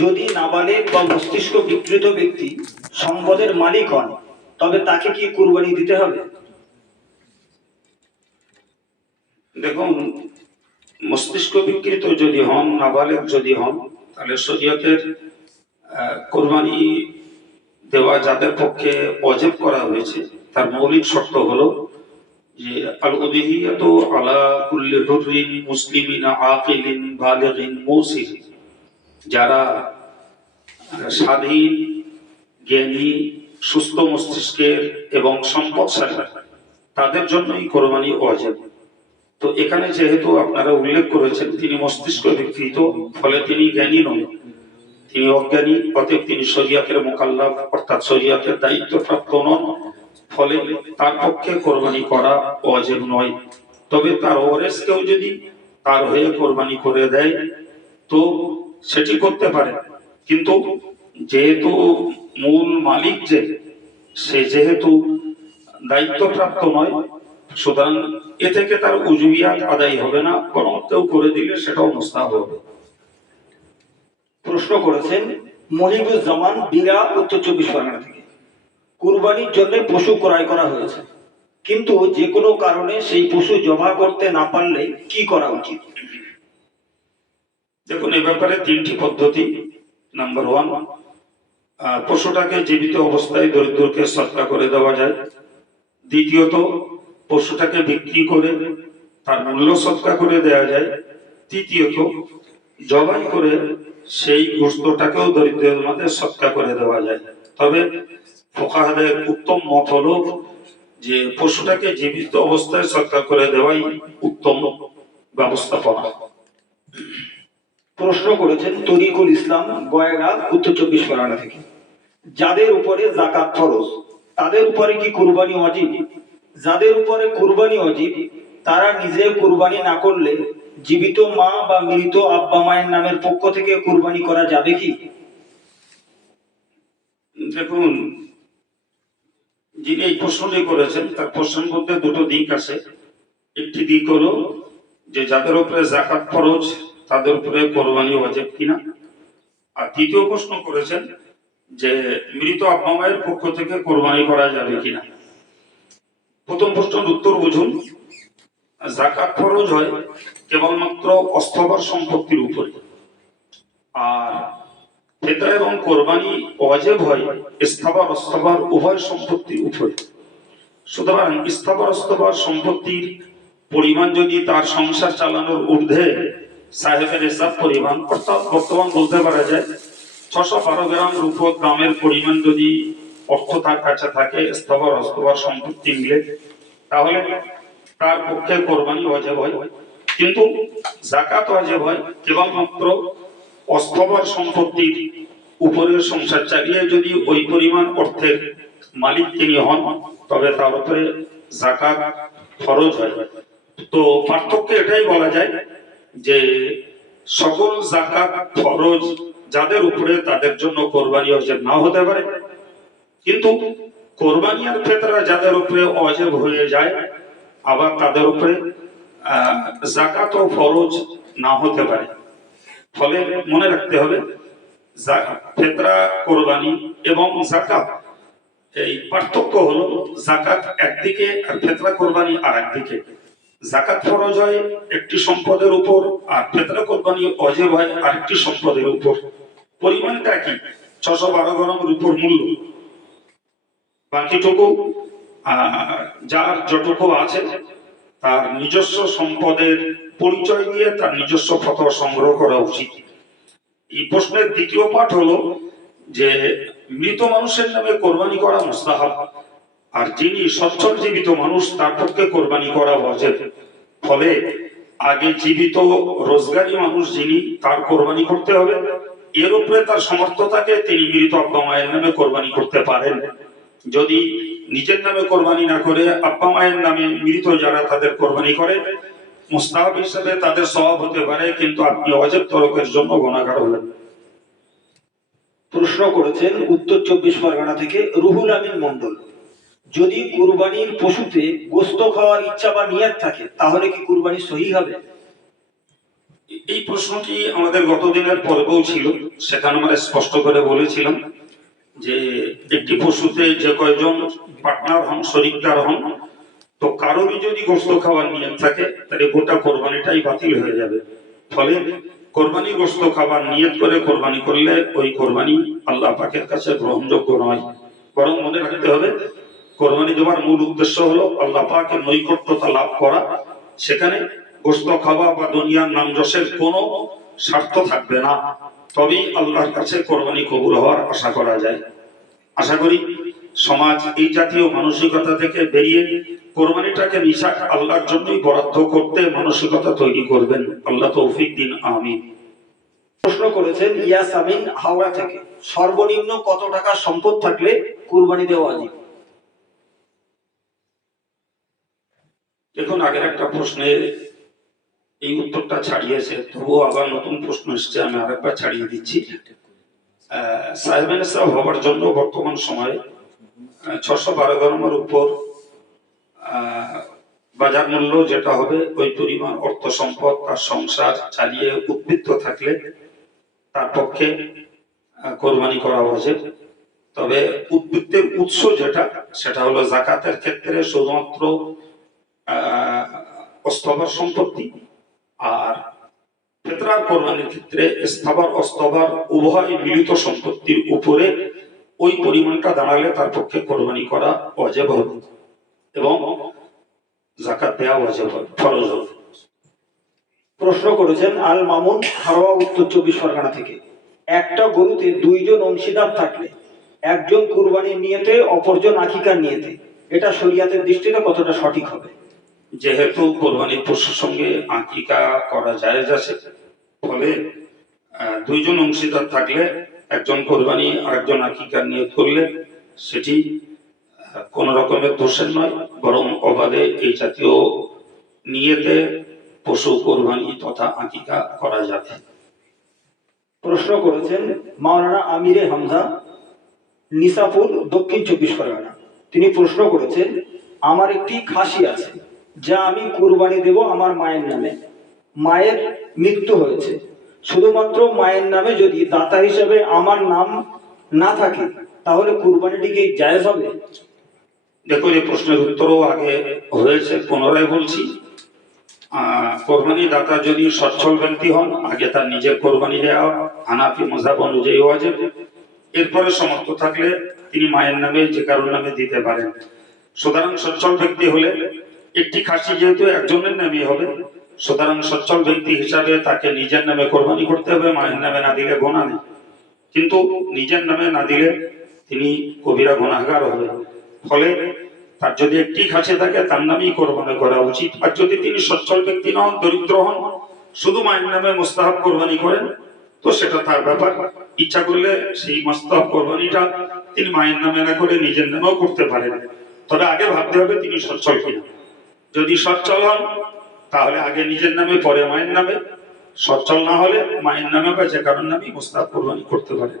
যদি নাবালেগ বা মস্তিষ্ক বিকৃত ব্যক্তি সম্পদের মালিক হন, তবে তাকে কি কুরবানি দিতে হবে? দেখুন, মস্তিষ্ক বিকৃত যদি হন নাবালেগ যদি হন, তাহলে শরীয়তের কোরবানি দেওয়া যাদের পক্ষে অজেব করা হয়েছে, তার মৌলিক শর্ত হলো যে আল উদিহিয়াতু আলা কুল্লি হুররিন মুসলিমিনা আকিলিন বালিগিন মুসির। যারা স্বাধীন, জ্ঞানী, সুস্থ মস্তিষ্কের এবং সম্পদশালী, তাদের জন্যই কোরবানি অজেব তো এখানে যেহেতু আপনারা উল্লেখ করেছেন, তিনি মস্তিষ্ক বিকৃত, ফলে তিনি জ্ঞানী নন। তিনি অজ্ঞানী, অতএব তিনি শরিয়াতের মোকাল্লাফ, অর্থাৎ শরিয়াতের দায়িত্বপ্রাপ্ত নন। ফলে তার পক্ষে কোরবানি করা অজেব নয়। তবে তার ওরেস কেউ যদি তার হয়ে কোরবানি করে দেয়, তো সেটি করতে পারে। কিন্তু যেহেতু মূল মালিক যে, সে যেহেতু দায়িত্বপ্রাপ্ত নয়, সুতরাং এ থেকে তার উজুবিয়াত আদায় হবে না, বরং কেউ করে দিলে সেটাও মোস্তাব হবে। প্রশ্ন করেছেন মহিবুজ্জামান বিরা উত্তর চব্বিশ পরগনা থেকে। কুরবানির জন্য পশু ক্রয় করা হয়েছে। কিন্তু যে কোনো কারণে সেই পশু জমা করতে না পারলে কি করা উচিত? দেখুন এ ব্যাপারে তিনটি পদ্ধতি। নাম্বার ওয়ান পশুটাকে জীবিত অবস্থায় দরিদ্রকে সৎকা করে দেওয়া যায়। দ্বিতীয়ত, পশুটাকে বিক্রি করে তার মূল্য সৎকা করে দেওয়া যায়। তৃতীয়ত, জবাই করে সেই গোস্তটাকেও দরিদ্রের মধ্যে সৎকা করে দেওয়া যায়। তবে ফোকাহাদের উত্তম মত হলো যে পশুটাকে জীবিত অবস্থায় সৎকা করে দেওয়াই উত্তম ব্যবস্থাপনা। প্রশ্ন করেছেন তরিকুল ইসলাম গয়রা উত্তর চব্বিশ পরগনা থেকে। যাদের উপরে জাকাত ফরজ, তাদের উপরে কি কুরবানি অজীব? যাদের উপরে কুরবানি অজীব, তারা নিজে কুরবানি না করলে জীবিত মা বা মৃত আব্বা মায়ের নামের পক্ষ থেকে কুরবানি করা যাবে কি? দেখুন, যিনি এই প্রশ্নটি করেছেন, তার প্রশ্নের মধ্যে দুটো দিক আছে। একটি দিক হলো যে যাদের উপরে জাকাত ফরজ তাদের উপরে কোরবানি ওয়াজিব কিনা? আর দ্বিতীয় প্রশ্ন করেছেন যে মৃত আব্বা পক্ষ থেকে কোরবানি করা যাবে কিনা? প্রথম প্রশ্নের উত্তর বুঝুন। জাকাত ফরজ হয় কেবলমাত্র অস্থবর সম্পত্তির উপরে। আর ফেতরা এবং কোরবানি অজেব হয় স্থাবর অস্থাবর উভয় সম্পত্তির উপরে। সুতরাং স্থাবর অস্থাবর সম্পত্তির পরিমাণ যদি তার সংসার চালানোর ঊর্ধ্বে সাহেবের হিসাব পরিমাণ অর্থাৎ বর্তমান বলতে পারা যায়, ছশো বারো গ্রাম গ্রামের পরিমাণ যদি অর্থ তার কাছে থাকে সম্পত্তি মিলে তাহলে তার পক্ষে কোরবানি অজেব হয়। কিন্তু জাকাত অজেব হয়, কেবলমাত্র অস্থবর সম্পত্তির উপরের সংসার চালিয়ে যদি ওই পরিমাণ অর্থের মালিক তিনি হন, তবে তার উপরে জাকাত ফরজ হয়। তো পার্থক্য এটাই বলা যায় যে সকল জাকাত ফরজ যাদের উপরে তাদের জন্য কোরবানি অজেব না হতে পারে। কিন্তু কোরবানি আর ফেতরা যাদের উপরে অজেব হয়ে যায়, আবার তাদের উপরে জাকাত ও ফরজ না হতে পারে। ফলে মনে রাখতে হবে ফেতরা, কোরবানি এবং জাকাত এই পার্থক্য হলো জাকাত একদিকে আর ফেতরা, কোরবানি আর একদিকে জাকাত ফরজ হয় একটি সম্পদের উপর, আর ফেতরা কোরবানি অজেব হয় আরেকটি সম্পদের উপর। পরিমাণটা কি? ছশো বারো গ্রামের উপর মূল্য। বাকিটুকু যার যতটুকু আছে, তার নিজস্ব সম্পদের পরিচয় দিয়ে তার নিজস্ব ফতোয়া সংগ্রহ করা উচিত। এই প্রশ্নের দ্বিতীয় পাঠ হলো যে, মৃত মানুষের নামে কোরবানি করা মুস্তাহাব। আর যিনি সচ্ছল জীবিত মানুষ, তার পক্ষে কোরবানি করা অজেব ফলে আগে জীবিত রোজগারি মানুষ যিনি, তার কোরবানি করতে হবে। এর উপরে তার সমর্থ থাকে তিনি মৃত আব্বা মায়ের নামে কোরবানি করতে পারেন। যদি নিজের নামে কোরবানি না করে, আব্বা মায়ের নামে মৃত যারা, তাদের কোরবানি করে। মুস্তাহাব হিসেবে তাদের স্বভাব হতে পারে, কিন্তু আপনি অজেব তরকের জন্য গুণাগার হলেন প্রশ্ন করেছেন, উত্তর চব্বিশ পরগনা থেকে রুহুল আমিন মন্ডল যদি কুরবানির পশুতে গোস্ত খাওয়ার ইচ্ছা বা নিয়ত থাকে, তাহলে কি কুরবানি সহি হবে? এই প্রশ্নটি আমাদের গত দিনের পর্বেও ছিল। সেখানে আমরা স্পষ্ট করে বলেছিলাম যে একটি পশুতে যে কয়জন পার্টনার হন, শরিকদার হন, তো কারোরই যদি গোস্ত খাওয়ার নিয়ত থাকে, তাহলে গোটা কোরবানিটাই বাতিল হয়ে যাবে। ফলে কোরবানি গোস্ত খাবার নিয়ত করে কোরবানি করলে ওই কোরবানি আল্লাহ পাকের কাছে গ্রহণযোগ্য নয়। বরং মনে রাখতে হবে কোরবানি দেওয়ার মূল উদ্দেশ্য হলো আল্লাহ পাকের নৈকট্যতা লাভ করা। সেখানে গোস্ত খাওয়া বা দুনিয়ার নাম যশের কোনো স্বার্থ থাকবে না। তবেই আল্লাহর কাছে কোরবানি কবুল হওয়ার আশা করা যায়। আশা করি সমাজ এই জাতীয় মানসিকতা থেকে বেরিয়ে কোরবানিটাকে নিশাক আল্লাহর জন্যই বরাদ্দ করতে মানসিকতা তৈরি করবেন। আল্লাহ তৌফিক দিন, আমিন। প্রশ্ন করেছেন ইয়াস আমিন হাওড়া থেকে সর্বনিম্ন কত টাকা সম্পদ থাকলে কুরবানি দেওয়া অজীব দেখুন, আগের একটা প্রশ্নে এই উত্তরটা ছাড়িয়েছে, তবুও আবার নতুন প্রশ্ন এসছে, আমি আরেকবার ছাড়িয়ে দিচ্ছি। সাহেব হওয়ার জন্য বর্তমান সময়ে ছশো বারো গ্রামের উপর বাজার মূল্য যেটা হবে, ওই পরিমাণ অর্থ সম্পদ তার সংসার চালিয়ে উদ্বৃত্ত থাকলে তার পক্ষে কোরবানি করা উচিত। তবে উদ্বৃত্তের উৎস যেটা, সেটা হলো জাকাতের ক্ষেত্রে শুধুমাত্র অস্তবার সম্পত্তি। আর ফেতরার কোরবানির ক্ষেত্রে স্থাবর অস্তবার উভয় মিলিত সম্পত্তির উপরে ওই পরিমাণটা দাঁড়ালে তার পক্ষে কোরবানি করা অজেব হবে। এবং জাকাত দেওয়া অজেব হবে, ফরজ হবে। প্রশ্ন করেছেন আল মামুন হাওড়া উত্তর চব্বিশ পরগনা থেকে। একটা গরুতে দুইজন অংশীদার থাকলে, একজন কুরবানির নিয়েতে, অপরজন আকিকার নিয়েতে, এটা শরিয়াতের দৃষ্টিতে কতটা সঠিক হবে? যেহেতু কোরবানির পশুর সঙ্গে আকিকা করা যায় আছে, ফলে দুইজন অংশীদার থাকলে একজন কোরবানি আর একজন আকিকার নিয়োগ করলে সেটি কোন রকমের দোষের নয়, বরং অবাধে এই জাতীয় নিয়েতে পশু কোরবানি তথা আঁকিকা করা যাবে। প্রশ্ন করেছেন, মাওলানা আমিরে হামজা, নিসাপুর দক্ষিণ চব্বিশ পরগনা। তিনি প্রশ্ন করেছেন, আমার একটি খাসি আছে। যা আমি কুরবানি দেব আমার মায়ের নামে। মায়ের মৃত্যু হয়েছে। শুধুমাত্র মায়ের নামে যদি দাতা হিসেবে আমার নাম না থাকে, তাহলে কুরবানিটি কি জায়েজ হবে? দেখো, এই প্রশ্নের উত্তরও আগে হয়েছে, পুনরায় বলছি। কোরবানি দাতা যদি সচ্ছল ব্যক্তি হন, আগে তার নিজের কোরবানি দেওয়া হানাফি মজাব অনুযায়ী ওয়াজিব। এরপরে সমর্থ থাকলে তিনি মায়ের নামে যে কারোর নামে দিতে পারেন। সুতরাং সচ্ছল ব্যক্তি হলে একটি খাসি যেহেতু একজনের নামে হবে, সুতরাং সচ্ছল ব্যক্তি হিসাবে তাকে নিজের নামে কোরবানি করতে হবে, মায়ের নামে না দিলে গোনা নেই। কিন্তু নিজের নামে না দিলে তিনি কবিরা গুনাহগার হবে ফলে তার যদি একটি খাসি থাকে, তার নামেই কোরবানি করা উচিত। আর যদি তিনি সচ্ছল ব্যক্তি নন, দরিদ্র হন, শুধু মায়ের নামে মোস্তাহাব কোরবানি করেন, তো সেটা তার ব্যাপার। ইচ্ছা করলে সেই মোস্তাহাব কোরবানিটা তিনি মায়ের নামে না করে নিজের নামেও করতে পারেন। তবে আগে ভাবতে হবে তিনি সচ্ছল কিনা। যদি সচ্ছল হন, তাহলে আগে নিজের নামে, পরে মায়ের নামে। সচ্ছল না হলে মায়ের নামে বা যে কারোর নামে মোস্তাহাব কোরবানি করতে পারে।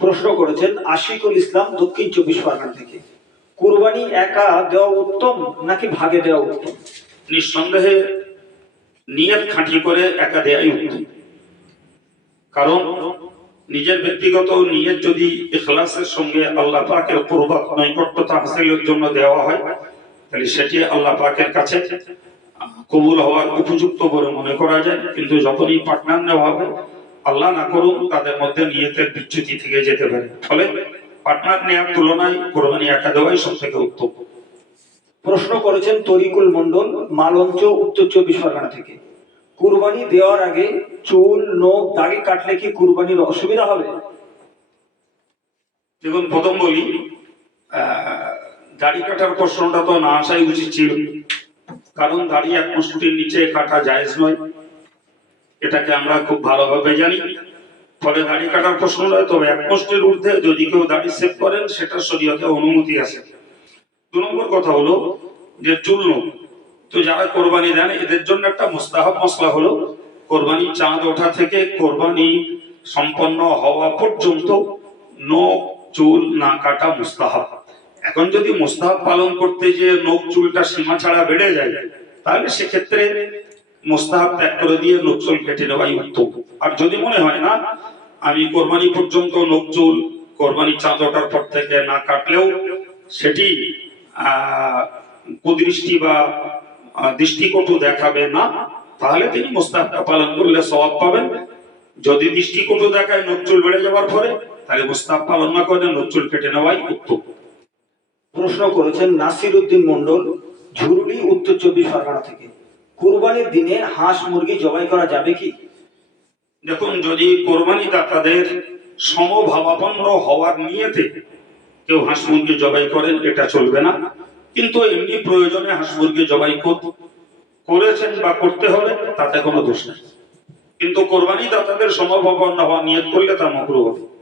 প্রশ্ন করেছেন আশিকুল ইসলাম দক্ষিণ চব্বিশ পরগনা থেকে। কুরবানি একা দেওয়া উত্তম নাকি ভাগে দেওয়া উত্তম? নিঃসন্দেহে নিয়ত খাঁটি করে একা দেয়াই উত্তম। কারণ নিজের ব্যক্তিগত নিয়ত যদি ইখলাসের সঙ্গে আল্লাহ পাকের কুরবাত নৈকট্যতা হাসিলের জন্য দেওয়া হয় তাহলে সেটি আল্লাহ পাকের কাছে কবুল হওয়ার উপযুক্ত বলে মনে করা যায়। কিন্তু যখনই পার্টনার নেওয়া হবে, আল্লাহ না করুন, তাদের মধ্যে নিয়তের বিচ্যুতি থেকে যেতে পারে। ফলে পার্টনার নেওয়ার তুলনায় কোরবানি একা দেওয়াই সব থেকে উত্তম। প্রশ্ন করেছেন তরিকুল মন্ডল মালঞ্চ, উত্তর চব্বিশ পরগনা থেকে। কুরবানি দেওয়ার আগে চুল, নখ দাড়ি কাটলে কি কুরবানির অসুবিধা হবে? দেখুন, প্রথম বলি দাড়ি কাটার প্রশ্নটা তো না আসাই উচিত ছিল। কারণ দাড়ি এক মুষ্টির নিচে কাটা জায়েজ নয়। এটাকে আমরা খুব ভালোভাবে জানি। ফলে দাড়ি কাটার প্রশ্ন নয়, তবে এক মুষ্টির ঊর্ধ্বে যদি কেউ দাড়ি সেভ করেন, সেটা শরীয়তে অনুমতি আছে। দু নম্বর কথা হলো যে নখ তো যারা কোরবানি দেন, এদের জন্য একটা মুস্তাহাব মশলা হলো কোরবানি চাঁদ ওঠা থেকে কোরবানি সম্পন্ন হওয়া পর্যন্ত নখ চুল না কাটা মুস্তাহাব। এখন যদি মুস্তাহাব পালন করতে যে নখ চুলটা সীমা ছাড়া বেড়ে যায়, তাহলে সেক্ষেত্রে মোস্তাহাব ত্যাগ করে দিয়ে নকচুল কেটে নেওয়াই উত্তম। আর যদি মনে হয় না, আমি কোরবানি পর্যন্ত নকচুল কোরবানি চাঁদ ওঠার পর থেকে না কাটলেও সেটি কুদৃষ্টি বা দৃষ্টিকটু দেখাবে না, তাহলে তিনি মোস্তাহাবটা পালন করলে সওয়াব পাবেন। যদি দৃষ্টিকটু দেখায় নকচুল বেড়ে যাওয়ার পরে, তাহলে মোস্তাহাব পালন না করে নকচুল কেটে নেওয়াই উত্তম। প্রশ্ন করেছেন নাসির উদ্দিন মন্ডল ঝুরুলি, উত্তর চব্বিশ পরগনা থেকে। কুরবানির দিনে হাঁস মুরগি জবাই করা যাবে কি? দেখুন, যদি কোরবানি দাতাদের সমভাবাপন্ন হওয়ার নিয়েতে কেউ হাঁস মুরগি জবাই করেন, এটা চলবে না। কিন্তু এমনি প্রয়োজনে হাঁস মুরগি জবাই কর- করেছেন বা করতে হবে, তাতে কোনো দোষ নেই। কিন্তু কোরবানি দাতাদের সমভাবাপন্ন হওয়া নিয়ত করলে তা মকরু হবে।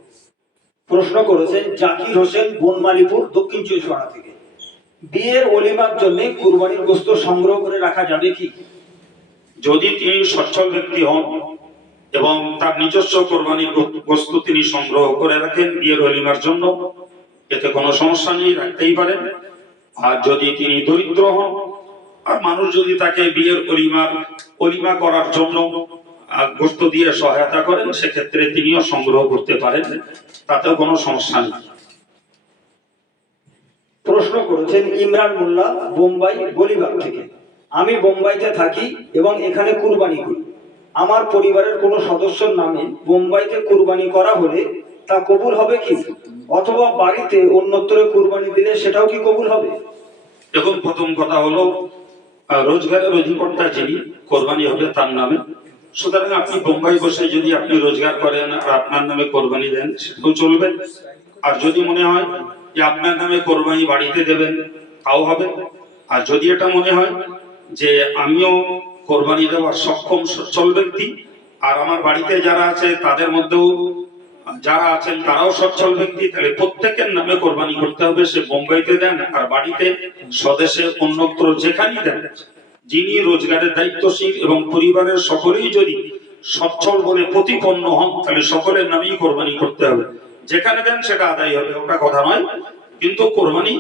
প্রশ্ন করেছেন জাকির হোসেন বনমালীপুর দক্ষিণ পরগনা থেকে। বিয়ের অলিমার জন্য কুরবানির গোস্ত সংগ্রহ করে রাখা যাবে কি? যদি তিনি সচ্ছল ব্যক্তি হন এবং তার নিজস্ব কোরবানির গো- বস্তু তিনি সংগ্রহ করে রাখেন বিয়ের অলিমার জন্য, এতে কোনো সমস্যা নেই, রাখতেই পারেন। আর যদি তিনি দরিদ্র হন, আর মানুষ যদি তাকে বিয়ের অলিমার অলিমা করার জন্য গোস্ত দিয়ে সহায়তা করেন সেক্ষেত্রে তিনিও সংগ্রহ করতে পারেন তাতেও কোনো সমস্যা নেই। প্রশ্ন করেছেন ইমরান মোল্লা বোম্বাই বলিবাগ থেকে। আমি বোম্বাইতে থাকি এবং এখানে কুরবানি করি। আমার পরিবারের কোনো সদস্যর নামে বোম্বাইতে কুরবানি করা হলে তা কবুল হবে কি? অথবা বাড়িতে অন্যত্রে কুরবানি দিলে সেটাও কি কবুল হবে? দেখুন প্রথম কথা হলো রোজগারের অধিকর্তা যিনি কোরবানি হবে তার নামে। সুতরাং আপনি বোম্বাই বসে যদি আপনি রোজগার করেন আর আপনার নামে কোরবানি দেন, সেটাও চলবে। আর যদি মনে হয় যে আপনার নামে কোরবানি বাড়িতে দেবেন, তাও হবে। আর যদি এটা মনে হয় যে আমিও কোরবানি দেওয়ার সক্ষম সচ্ছল ব্যক্তি, আর আমার বাড়িতে যারা আছে, তাদের মধ্যেও যারা আছেন, তারাও সচ্ছল ব্যক্তি, তাহলে প্রত্যেকের নামে কোরবানি করতে হবে। সে বোম্বাইতে দেন আর বাড়িতে, স্বদেশে অন্যত্র যেখানেই দেন যিনি রোজগারের দায়িত্বশীল এবং পরিবারের সকলেই যদি সচ্ছল বলে প্রতিপন্ন হন, তাহলে সকলের নামেই কোরবানি করতে হবে। যেখানে দেন সেটা আদায় হবে, ওটা কথা নয়। কিন্তু কোরবানি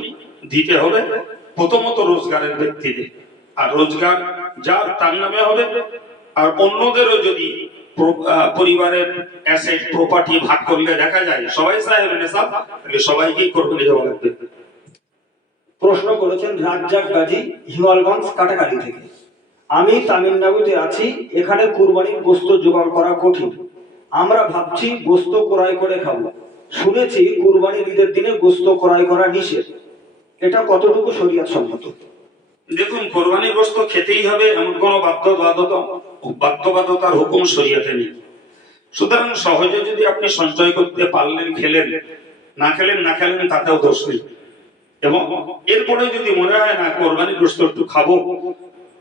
দিতে হবে প্রথমত রোজগারের ব্যক্তিদের আর রোজগার যার তার নামে হবে। আর অন্যদেরও যদি পরিবারের অ্যাসেট, প্রপার্টি ভাগ করলে দেখা যায়, সবাই সাহেব সবাইকেই কোরবানি দেওয়া লাগবে। প্রশ্ন করেছেন রাজ্জাক গাজী, হিমালগঞ্জ, কাটাকালি থেকে। আমি তামিলনাড়ুতে আছি, এখানে কুরবানির গোস্ত জোগাড় করা কঠিন। আমরা ভাবছি গোস্ত ক্রয় করে খাব। শুনেছি কুরবানির ঈদের দিনে গোস্ত ক্রয় করা নিষেধ। এটা কতটুকু শরীয়ত সম্মত দেখুন, কোরবানির গোস্ত খেতেই হবে এমন কোনো বাধ্যবাধকতা, বাধ্যবাধকতার হুকুম শরীয়তে নেই। সুতরাং সহজে যদি আপনি সঞ্চয় করতে পারলেন, খেলেন, না খেলেন না খেলেন, তাতেও দোষ নেই। এবং এরপরে যদি মনে হয়, না কোরবানি গোস্ত একটু খাব।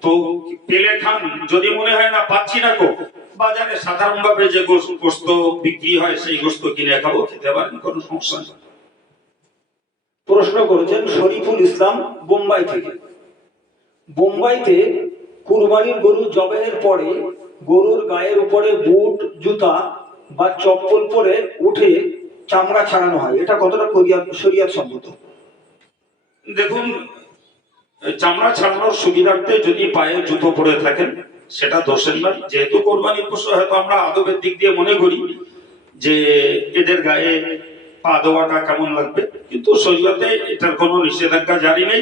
তো পেলে খান যদি মনে হয়, না, পাচ্ছি না কো বাজারে সাধারণভাবে যে গোস- গোস্ত বিক্রি হয়, সেই গোস্ত কিনে খাব, খেতে পারেন, কোনো সমস্যা নেই। প্রশ্ন করেছেন শরীফুল ইসলাম বোম্বাই থেকে। বোম্বাইতে কুরবানির গরু জবেহের পরে গরুর গায়ের উপরে বুট, জুতা বা চপ্পল পরে উঠে চামড়া ছাড়ানো হয়। এটা কতটা শরিয়াত সম্মত দেখুন, চামড়া ছাড়ানোর সুবিধার্থে যদি পায়ে জুতো পরে থাকেন, সেটা দোষের নয় যেহেতু কোরবানির পশু হয়তো আমরা আদবের দিক দিয়ে মনে করি যে এদের গায়ে পা দেওয়াটা কেমন লাগবে, কিন্তু শরীয়তে এটার কোনো নিষেধাজ্ঞা জারি নেই।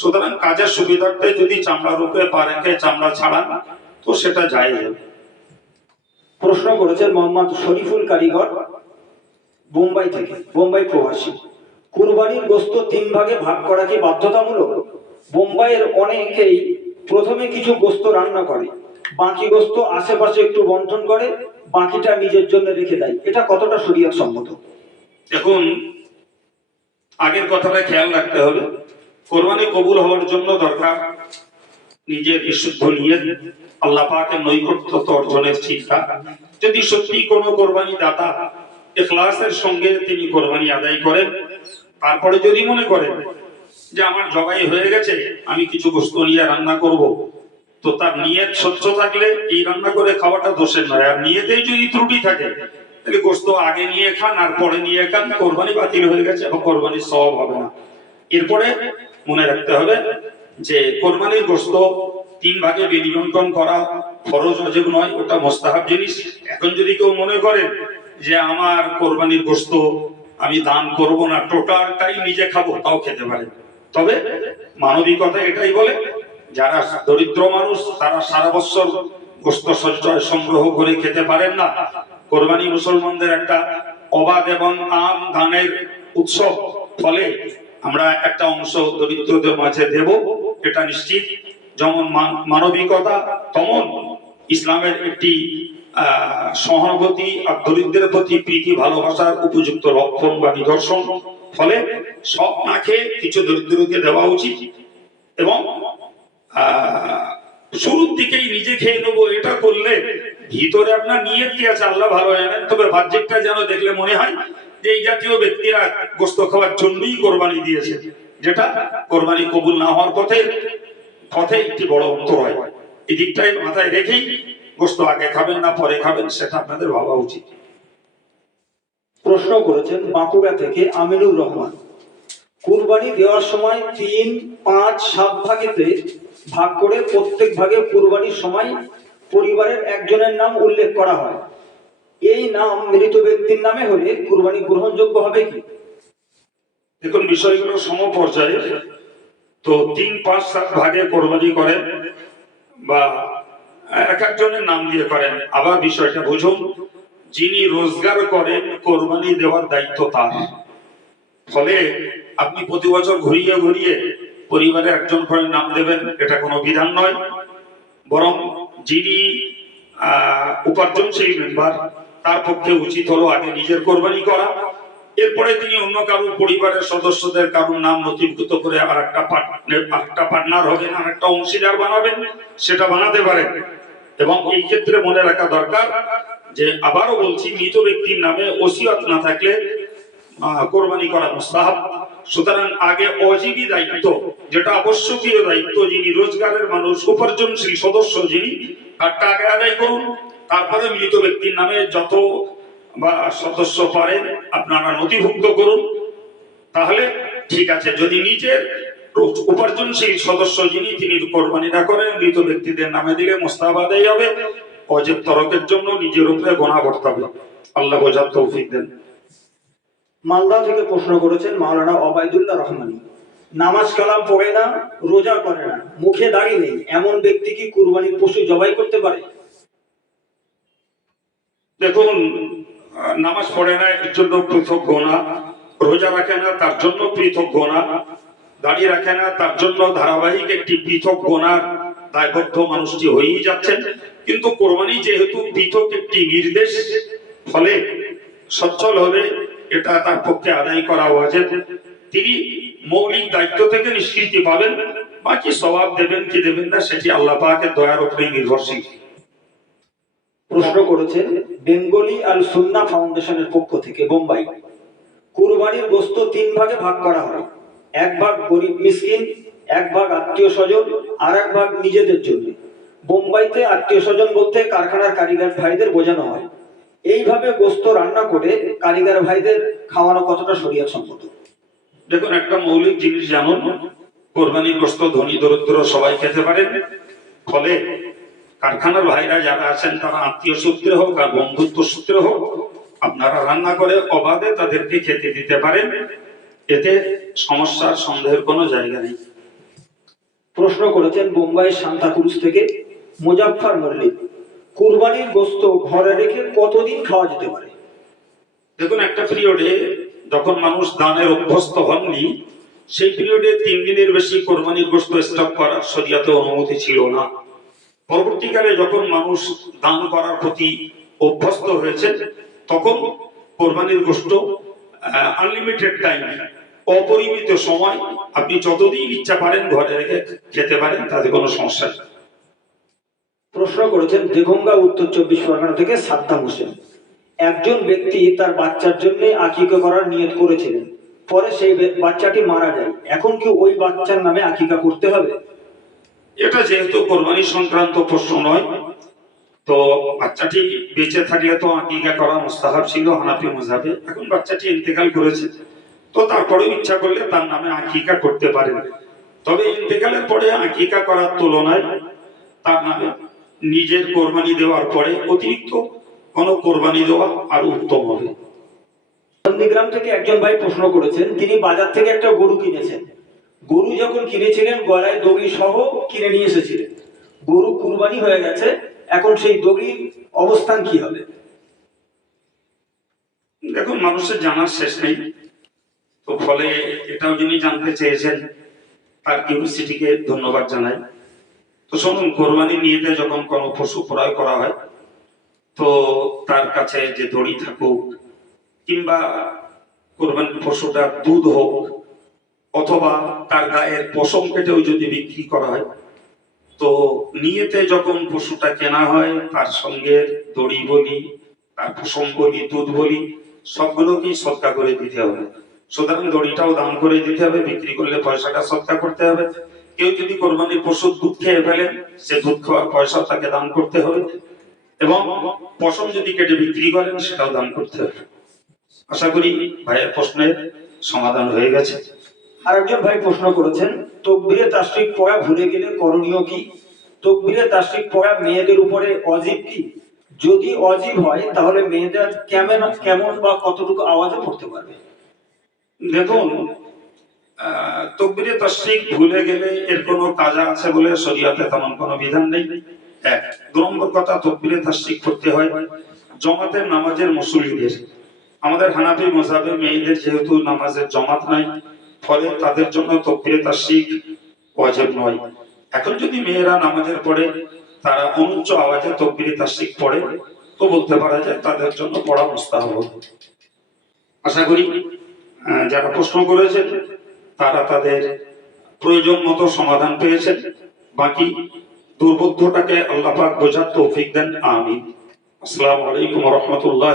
সুতরাং কাজের সুবিধার্থে যদি চামড়া রূপে পা রেখে চামড়া ছাড়ান, তো সেটা যায় প্রশ্ন করেছেন মোহাম্মদ শরীফুল কারিগর, বোম্বাই থেকে, বোম্বাই প্রবাসী। কুরবানির গোস্ত তিন ভাগে ভাগ করা কি বাধ্যতামূলক? বোম্বাইয়ের অনেকেই প্রথমে কিছু গোস্ত রান্না করে। বাকি গোস্ত আশেপাশে একটু বন্টন করে, বাকিটা নিজের জন্য রেখে দেয়। এটা কতটা শরীয়ত সম্মত? এখন আগের কথাটা খেয়াল রাখতে হবে। কোরবানি কবুল হওয়ার জন্য দরকার নিজের বিশুদ্ধ নিয়ে আল্লাহ পাকের নৈকট্য অর্জনের চিন্তা। যদি সত্যি কোনো কোরবানি দাতা এখলাসের সঙ্গে তিনি কোরবানি আদায় করেন তারপরে যদি মনে করেন যে আমার জবাই হয়ে গেছে, আমি কিছু বস্তু নিয়ে রান্না করব, তো তার নিয়ত স্বচ্ছ থাকলে এই রান্না করে খাওয়াটা দোষের নয়। আর নিয়তেই যদি ত্রুটি থাকে, তাহলে গোস্ত আগে নিয়ে খান আর পরে নিয়ে খান। কোরবানি বাতিল হয়ে গেছে এবং কোরবানির সব হবে না। এরপরে মনে রাখতে হবে যে কোরবানির গোস্ত তিন ভাগে বিনিয়ন্ত্রণ করা ফরজ অজেব নয়, ওটা মোস্তাহাব জিনিস। এখন যদি কেউ মনে করেন যে আমার কোরবানির গোস্ত আমি দান করব না, টোটালটাই নিজে খাব, তাও খেতে পারে। তবে মানবিকতা এটাই বলে, যারা দরিদ্র মানুষ, তারা সারা বছর গোস্ত সঞ্চয় সংগ্রহ করে খেতে পারেন না। কোরবানি মুসলমানদের একটা অবাধ এবং আম দানের উৎসব ফলে আমরা একটা অংশ দরিদ্রদের মাঝে দেব, এটা নিশ্চিত। যেমন মান- মানবিকতা, তেমন ইসলামের একটি সহানুভূতি আর দরিদ্রের প্রতি প্রীতি, ভালোবাসার উপযুক্ত লক্ষণ বা নিদর্শন। ফলে সব না কিছু দরিদ্রকে দেওয়া উচিত এবং শুরুর দিকেই নিজে খেয়ে নেব, এটা করলে ভিতরে আপনার নিয়ত কি আছে? আল্লাহ ভালো জানেন, তবে বাহ্যিকটা যেন দেখলে মনে হয় যে এই জাতীয় ব্যক্তিরা গোস্ত খাওয়ার জন্যই কোরবানি দিয়েছে, যেটা কোরবানি কবুল না হওয়ার পথে পথে একটি বড় অন্তর হয়। এই দিকটাই মাথায় রেখেই গোস্ত আগে খাবেন না, পরে খাবেন, সেটা আপনাদের ভাবা উচিত। প্রশ্ন করেছেন বাঁকুড়া থেকে আমিনুর রহমান, কুরবানি দেওয়ার সময় তিন, পাঁচ, সাত ভাগেতে ভাগ করে প্রত্যেক ভাগে কুরবানির সময় পরিবারের একজনের নাম উল্লেখ করা হয়। এই নাম মৃত ব্যক্তির নামে হলে কুরবানি গ্রহণযোগ্য হবে কি? দেখুন, বিষয়গুলো সম পর্যায়ে তো তিন, পাঁচ, সাত ভাগে কোরবানি করেন বা এক একজনের নাম দিয়ে করেন। আবার বিষয়টা বুঝুন, যিনি রোজগার করেন, কোরবানি দেওয়ার দায়িত্ব তার। ফলে আপনি প্রতি বছর ঘুরিয়ে ঘুরিয়ে পরিবারের একজন করে নাম দেবেন, এটা কোনো বিধান নয়। বরং যিনি উপার্জনশীল মেম্বার, তার পক্ষে উচিত হলো আগে নিজের কোরবানি করা। এরপরে তিনি অন্য কারোর পরিবারের সদস্যদের কারোর নাম নথিভুক্ত করে আর একটা পার্টনার হবেন আর একটা অংশীদার বানাবেন, সেটা বানাতে পারেন। এবং এই ক্ষেত্রে মনে রাখা দরকার যে আবারও বলছি, মৃত ব্যক্তির নামে ওসিয়ত না থাকলে কোরবানি করা মুস্তাহাব। সুতরাং আগে অজীবী দায়িত্ব, যেটা আবশ্যকীয় দায়িত্ব, যিনি রোজগারের মানুষ, উপার্জনশীল সদস্য যিনি, তারটা আগে আদায় করুন। তারপরে মৃত ব্যক্তির নামে যত, বা, সদস্য পারেন, আপনারা নথিভুক্ত করুন। তাহলে ঠিক আছে, যদি নিজের উপার্জনশীল সদস্য যিনি তিনি কোরবানি না করেন মৃত ব্যক্তিদের নামে দিলে মোস্তাহাব আদায় হবে। অজেব তরকের জন্য নিজের উপরে গোনা করতে হবে। আল্লাহ বোঝার তৌফিক দেন। মালদা থেকে প্রশ্ন করেছেন মাওলানা অবায়দুল্লাহ রহমানি নামাজ কালাম পড়ে না রোজা করে না মুখে দাড়ি নেই এমন ব্যক্তি কি কুরবানির পশু জবাই করতে পারে? দেখুন নামাজ পড়ে না এর জন্য পৃথক গোনা রোজা রাখে না তার জন্য পৃথক গোনা। দাঁড়িয়ে রাখে না, তার জন্য ধারাবাহিক একটি পৃথক গোনার দায়বদ্ধ মানুষটি হয়েই যাচ্ছেন। কিন্তু কোরবানি যেহেতু পৃথক একটি নির্দেশ, ফলে সচ্ছল হলে এটা তার পক্ষে আদায় করা ওয়াজিব। তিনি মৌলিক দায়িত্ব থেকে নিষ্কৃতি পাবেন, বাকি স্বভাব দেবেন কি দেবেন না, সেটি আল্লাহ পাকের দয়ার উপরে নির্ভরশীল। প্রশ্ন করেছেন, বেঙ্গলি আল সুন্না ফাউন্ডেশনের পক্ষ থেকে বোম্বাই। কুরবানির গোস্ত তিন ভাগে ভাগ করা হয়। এক ভাগ গরিব মিসকিন, এক ভাগ আত্মীয় স্বজন, আর এক ভাগ নিজেদের জন্য। বোম্বাইতে আত্মীয় স্বজন বলতে কারখানার কারিগর ভাইদের বোঝানো হয়। এইভাবে গোস্ত রান্না করে কারিগর ভাইদের খাওয়ানো কতটা শরীয়ত সম্মত? দেখুন, একটা মৌলিক জিনিস জানুন কোরবানির গোস্ত ধনী দরিদ্র সবাই খেতে পারেন, ফলে কারখানার ভাইরা যারা আছেন, তারা আত্মীয় সূত্রে হোক আর বন্ধুত্ব সূত্রে হোক, আপনারা রান্না করে অবাধে তাদেরকে খেতে দিতে পারেন। এতে সমস্যার সন্দেহের কোনো জায়গা নেই। প্রশ্ন করেছেন বোম্বাই সান্তাক্রুজ থেকে মুজাফফর মল্লিক, কুরবানির গোস্ত ঘরে রেখে কতদিন খাওয়া যেতে পারে? দেখুন, একটা পিরিয়ডে যখন মানুষ দানের অভ্যস্ত হননি, সেই পিরিয়ডে তিন দিনের বেশি কোরবানির গোস্ত স্টক করার শরীয়তে অনুমতি ছিল না। পরবর্তীকালে যখন মানুষ দান করার প্রতি অভ্যস্ত হয়েছে তখন কোরবানির গোস্ত আনলিমিটেড টাইম অপরিমিত সময় আপনি যতদিন ইচ্ছা পারেন ঘরে রেখে খেতে পারেন তাতে কোনো সমস্যা নেই। প্রশ্ন করেছেন দেগঙ্গা উত্তর চব্বিশ পরগনা থেকে সাদ্দাম হোসেন। একজন ব্যক্তি তার বাচ্চার জন্য আকিকা করার নিয়ত করেছিলেন। পরে সেই বাচ্চাটি মারা যায়। এখন কি ওই বাচ্চার নামে আকিকা করতে হবে? এটা যেহেতু কোরবানি সংক্রান্ত প্রশ্ন নয় তো বাচ্চাটি বেঁচে থাকলে তো আকিকা করা মুস্তাহাব ছিল হানাফি মজাবে এখন বাচ্চাটি ইন্তেকাল করেছে। তো তারপরে ইচ্ছা করলে তার নামে আকিকা করতে পারেন। তবে ইন্তেকালের পরে আকিকা করার তুলনায় তার নামে নিজের কোরবানি দেওয়ার পরে অতিরিক্ত কোনো কোরবানি দেওয়া আর উত্তম হবে। নন্দীগ্রাম থেকে একজন ভাই প্রশ্ন করেছেন তিনি বাজার থেকে একটা গরু কিনেছেন। গরু যখন কিনেছিলেন গলায় দড়ি সহ কিনে নিয়ে এসেছিলেন। গরু কুরবানি হয়ে গেছে এখন সেই দড়ির অবস্থান কি হবে? দেখুন মানুষের জানার শেষ নেই। তো ফলে এটাও যিনি জানতে চেয়েছেন, তার কিউরিসিটিকে ধন্যবাদ জানাই। তো শুনুন কোরবানি নিয়েতে যখন কোনো পশু ক্রয় করা হয়, তো তার কাছে যে দড়ি থাকুক, কিংবা কোরবানির পশুটার দুধ হোক, অথবা তার গায়ের পশম কেটেও যদি বিক্রি করা হয়, তো নিয়েতে যখন পশুটা কেনা হয়, তার সঙ্গে দড়ি বলি, তার পশম বলি, দুধ বলি, সবগুলোকেই সৎকা করে দিতে হবে। সুতরাং দড়িটাও দান করে দিতে হবে, বিক্রি করলে পয়সাটা সৎকা করতে হবে। কেউ যদি কোরবানির পশুর দুধ খেয়ে ফেলে, সে দুধ খাওয়ার পয়সা তাকে দান করতে হবে। এবং পশম যদি কেটে বিক্রি করেন, সেটাও দান করতে হবে। আশা করি ভাইয়ের প্রশ্নের সমাধান হয়ে গেছে। আরেকজন ভাই প্রশ্ন করেছেন, তকবিরে তাসরিক পড়া ভুলে গেলে করণীয় কি? তকবিরে তাসরিক পড়া মেয়েদের উপরে অজীব কি? যদি অজীব হয়, তাহলে মেয়েদের কেমন কেমন বা কতটুকু আওয়াজে পড়তে পারবে? দেখুন তকবিরে তশরিক ভুলে গেলে এর কোনো কাজা আছে বলে শরীয়তে তেমন কোনো বিধান নেই। এক দু নম্বর কথা তকবিরে তশরিক করতে হয় জমাতের নামাজের মুসল্লিদের। আমাদের হানাফি মজাবে মেয়েদের যেহেতু নামাজের জমাত নাই, ফলে তাদের জন্য তকবিরে তশরিক ওয়াজিব নয়। এখন যদি মেয়েরা নামাজের পরে তারা অনুচ্চ আওয়াজে তকবিরে তশরিক পড়ে, তো বলতে পারা যায় তাদের জন্য পড়া মুস্তাহাব। হবে। আশা করি যারা প্রশ্ন করেছেন, তারা তাদের প্রয়োজন মতো সমাধান পেয়েছেন। বাকি দুর্বোধ্যটাকে আল্লাপাক বোঝার তৌফিক দেন। আমি আসসালামু আলাইকুম রহমতুল্লাহ